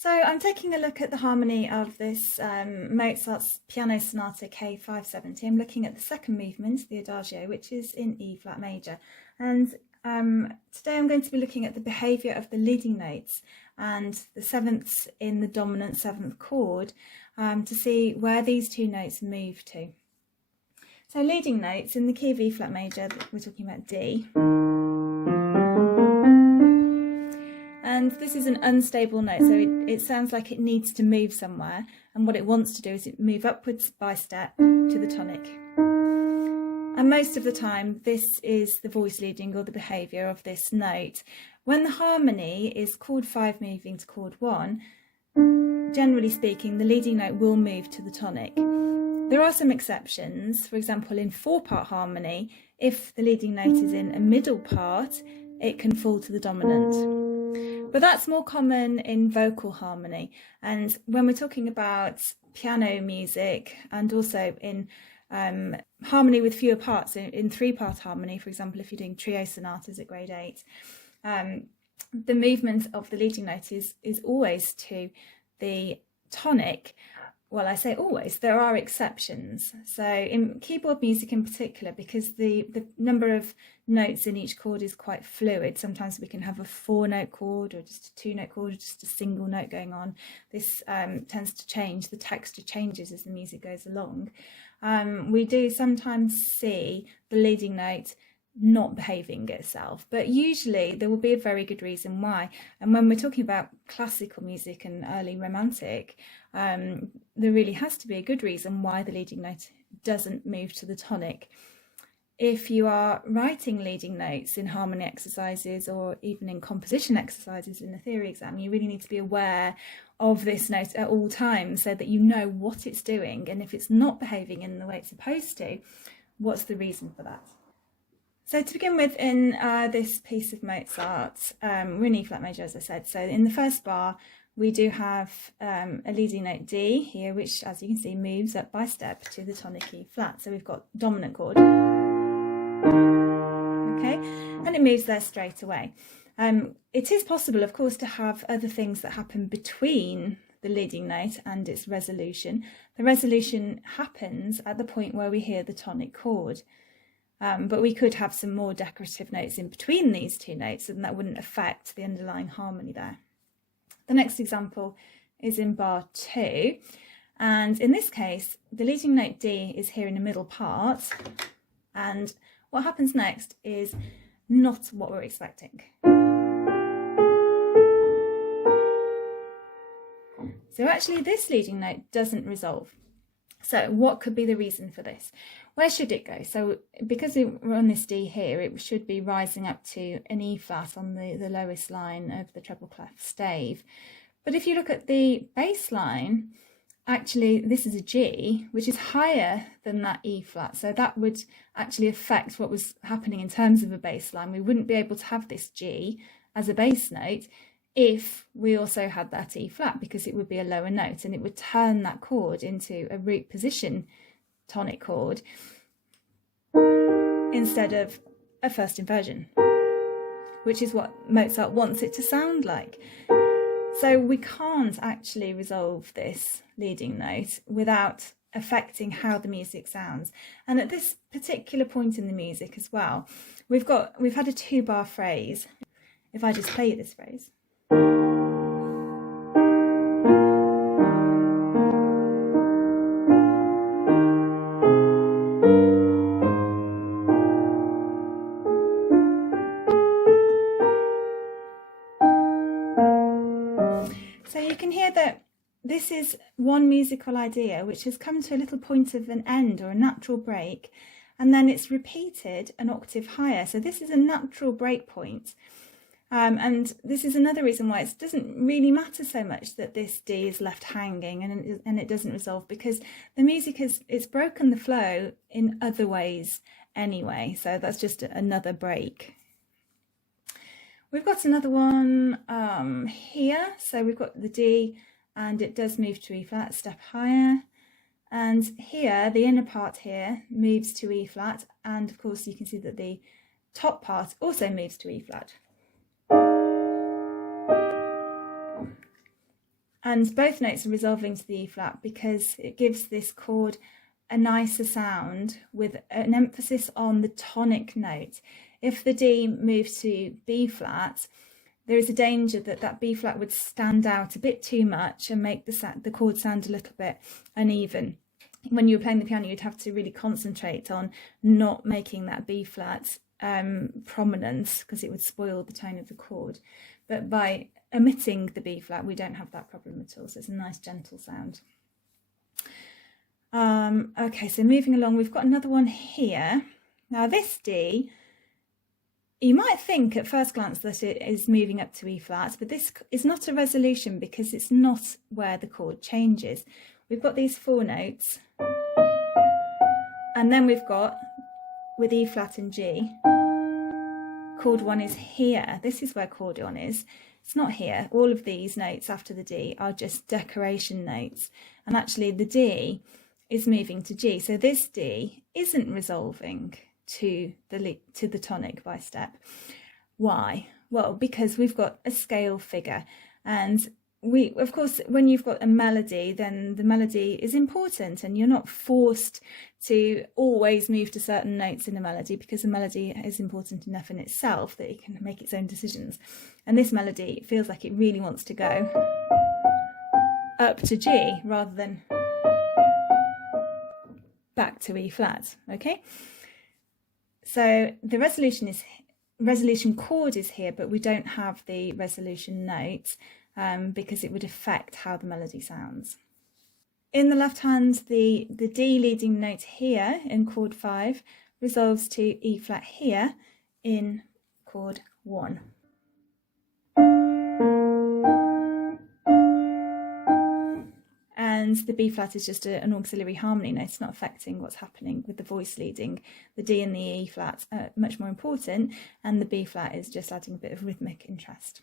So I'm taking a look at the harmony of this Mozart's Piano Sonata K570. I'm looking at the second movement, the Adagio, which is in E flat major. And today I'm going to be looking at the behaviour of the leading notes and the sevenths in the dominant seventh chord to see where these two notes move to. So leading notes in the key of E flat major, we're talking about D. And this is an unstable note, so it sounds like it needs to move somewhere, and what it wants to do is it move upwards by step to the tonic. And most of the time this is the voice leading or the behaviour of this note. When the harmony is chord 5 moving to chord 1, generally speaking the leading note will move to the tonic. There are some exceptions. For example, in 4-part harmony, if the leading note is in a middle part, it can fall to the dominant. But that's more common in vocal harmony. And when we're talking about piano music and also in harmony with fewer parts, in 3-part harmony, for example, if you're doing trio sonatas at grade 8, the movement of the leading note is always to the tonic. Well, I say always, there are exceptions. So in keyboard music in particular, because the number of notes in each chord is quite fluid, sometimes we can have a 4-note chord or just a 2-note chord or just a single note going on. This tends to change, the texture changes as the music goes along. We do sometimes see the leading note not behaving itself, but usually there will be a very good reason why. And when we're talking about classical music and early romantic, there really has to be a good reason why the leading note doesn't move to the tonic. If you are writing leading notes in harmony exercises or even in composition exercises in the theory exam, you really need to be aware of this note at all times so that you know what it's doing, and if it's not behaving in the way it's supposed to, what's the reason for that? So to begin with, in this piece of Mozart, we're in E flat major, as I said. So in the first bar, we do have a leading note D here, which, as you can see, moves up by step to the tonic E flat. So we've got dominant chord, okay, and it moves there straight away. It is possible, of course, to have other things that happen between the leading note and its resolution. The resolution happens at the point where we hear the tonic chord. But we could have some more decorative notes in between these two notes, and that wouldn't affect the underlying harmony there. The next example is in bar 2, and in this case the leading note D is here in the middle part, and what happens next is not what we're expecting. So actually this leading note doesn't resolve. So what could be the reason for this? Where should it go? So because we're on this D here, it should be rising up to an E flat on the lowest line of the treble clef stave. But if you look at the bass line, actually this is a G, which is higher than that E flat. So that would actually affect what was happening in terms of a bass line. We wouldn't be able to have this G as a bass note if we also had that E flat, because it would be a lower note and it would turn that chord into a root position tonic chord instead of a first inversion, which is what Mozart wants it to sound like. So we can't actually resolve this leading note without affecting how the music sounds. And at this particular point in the music as well, we've had a 2-bar phrase. If I just play this phrase, so you can hear that this is one musical idea which has come to a little point of an end or a natural break, and then it's repeated an octave higher. So this is a natural break point. And this is another reason why it doesn't really matter so much that this D is left hanging and it doesn't resolve, because the music it's broken the flow in other ways anyway. So that's just another break. We've got another one here. So we've got the D and it does move to E flat, step higher. And here, the inner part here moves to E flat. And of course you can see that the top part also moves to E flat. And both notes are resolving to the E flat because it gives this chord a nicer sound with an emphasis on the tonic note. If the D moves to B flat, there is a danger that that B flat would stand out a bit too much and make the chord sound a little bit uneven. When you were playing the piano, you'd have to really concentrate on not making that B flat prominent, because it would spoil the tone of the chord. But by omitting the B flat, we don't have that problem at all. So it's a nice gentle sound. Okay, so moving along, we've got another one here. Now this D, you might think at first glance that it is moving up to E flat, but this is not a resolution because it's not where the chord changes. We've got these 4 notes, and then we've got, with E flat and G, chord 1 is here. This is where chord 1 is. It's not here. All of these notes after the D are just decoration notes, and actually the D is moving to G. So this D isn't resolving to the tonic by step. Why? Well, because we've got a scale figure, and of course, when you've got a melody, then the melody is important, and you're not forced to always move to certain notes in a melody, because the melody is important enough in itself that it can make its own decisions. And this melody feels like it really wants to go up to G rather than back to E flat. Okay, so the resolution chord is here, but we don't have the resolution note because it would affect how the melody sounds. In the left hand, the D leading note here in chord 5 resolves to E flat here in chord 1. And the B flat is just an auxiliary harmony note. It's not affecting what's happening with the voice leading. The D and the E flat are much more important, and the B flat is just adding a bit of rhythmic interest.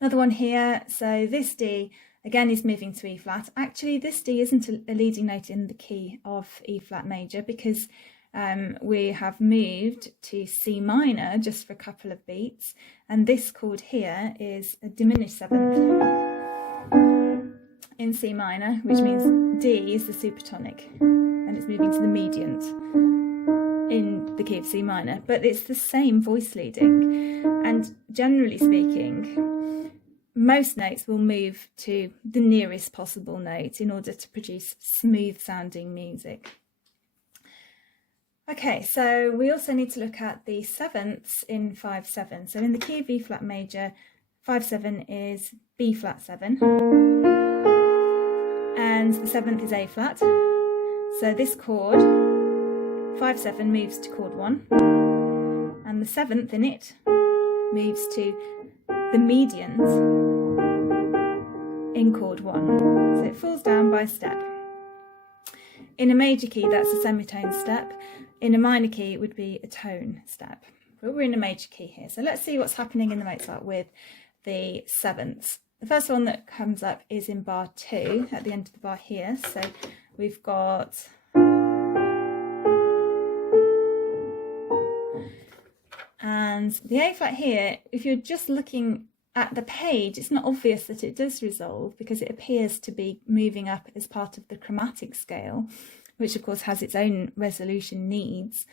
Another one here, so this D again is moving to E flat. Actually, this D isn't a leading note in the key of E flat major, because we have moved to C minor just for a couple of beats, and this chord here is a diminished 7th in C minor, which means D is the supertonic, and it's moving to the mediant in the key of C minor, but it's the same voice leading, and generally speaking, most notes will move to the nearest possible note in order to produce smooth sounding music. Okay, so we also need to look at the 7ths in 5/7. So in the key of E flat major, 5/7 is B flat 7, and the 7th is A flat. So this chord, 5/7, moves to chord 1, and the 7th in it moves to the mediant in chord 1. So it falls down by step. In a major key, that's a semitone step. In a minor key, it would be a tone step. But we're in a major key here. So let's see what's happening in the Mozart with the 7ths. The first one that comes up is in bar 2, at the end of the bar here. So we've got and the A flat here, if you're just looking at the page, it's not obvious that it does resolve, because it appears to be moving up as part of the chromatic scale, which of course has its own resolution needs.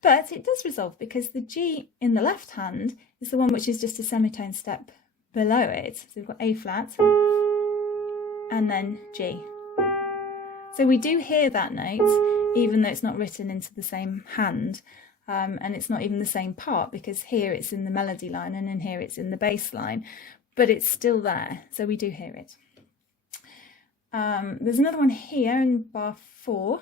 But it does resolve because the G in the left hand is the one which is just a semitone step below it. So we've got A flat and then G. So we do hear that note, even though it's not written into the same hand. And it's not even the same part, because here it's in the melody line and in here it's in the bass line, but it's still there, so we do hear it. There's another one here in bar 4.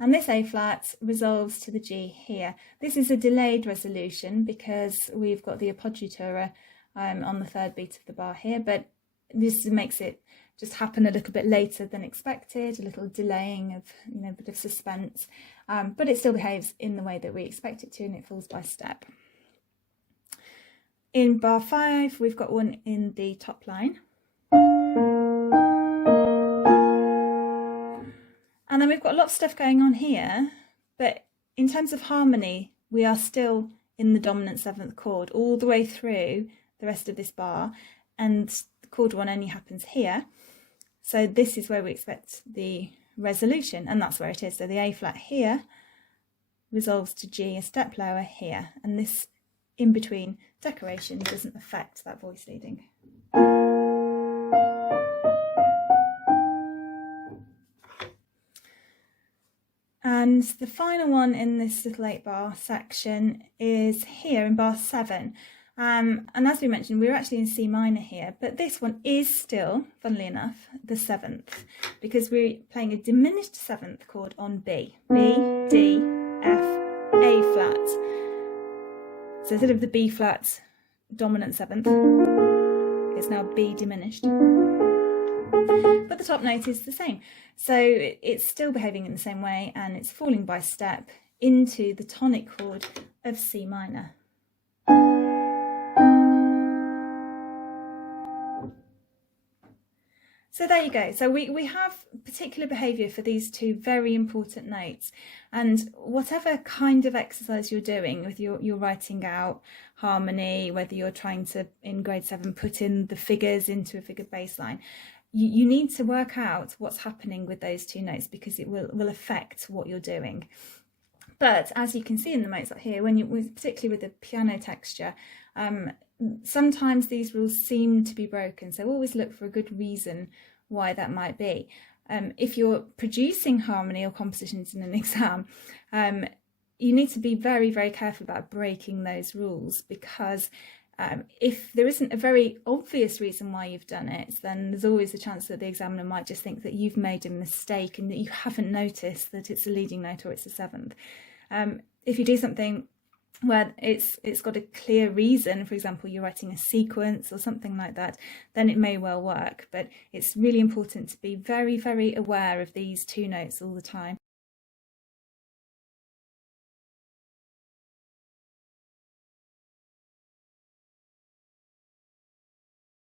And this A flat resolves to the G here. This is a delayed resolution because we've got the appoggiatura on the 3rd beat of the bar here, but this makes it just happen a little bit later than expected, a little delaying of, a bit of suspense, but it still behaves in the way that we expect it to, and it falls by step. In bar 5, we've got one in the top line. And then we've got a lot of stuff going on here, but in terms of harmony, we are still in the dominant 7th chord all the way through the rest of this bar, and chord 1 only happens here. So this is where we expect the resolution, and that's where it is. So the A flat here resolves to G a step lower here, and this in between decoration doesn't affect that voice leading. And the final one in this little 8-bar section is here in bar 7. And as we mentioned, we're actually in C minor here, but this one is still, funnily enough, the 7th, because we're playing a diminished 7th chord on B. B, D, F, A flat. So instead of the B flat dominant 7th, it's now B diminished. But the top note is the same. So it's still behaving in the same way, and it's falling by step into the tonic chord of C minor. So there you go. So we have particular behaviour for these two very important notes, and whatever kind of exercise you're doing, with you're writing out harmony, whether you're trying to, in grade 7, put in the figures into a figured bass line, you need to work out what's happening with those two notes, because it will affect what you're doing. But as you can see in the Mozart here, particularly with the piano texture, sometimes these rules seem to be broken, so always look for a good reason why that might be. If you're producing harmony or compositions in an exam, you need to be very, very careful about breaking those rules, because if there isn't a very obvious reason why you've done it, then there's always a chance that the examiner might just think that you've made a mistake and that you haven't noticed that it's a leading note or it's a 7th. If you do something where it's got a clear reason, for example, you're writing a sequence or something like that, then it may well work. But it's really important to be very, very aware of these two notes all the time.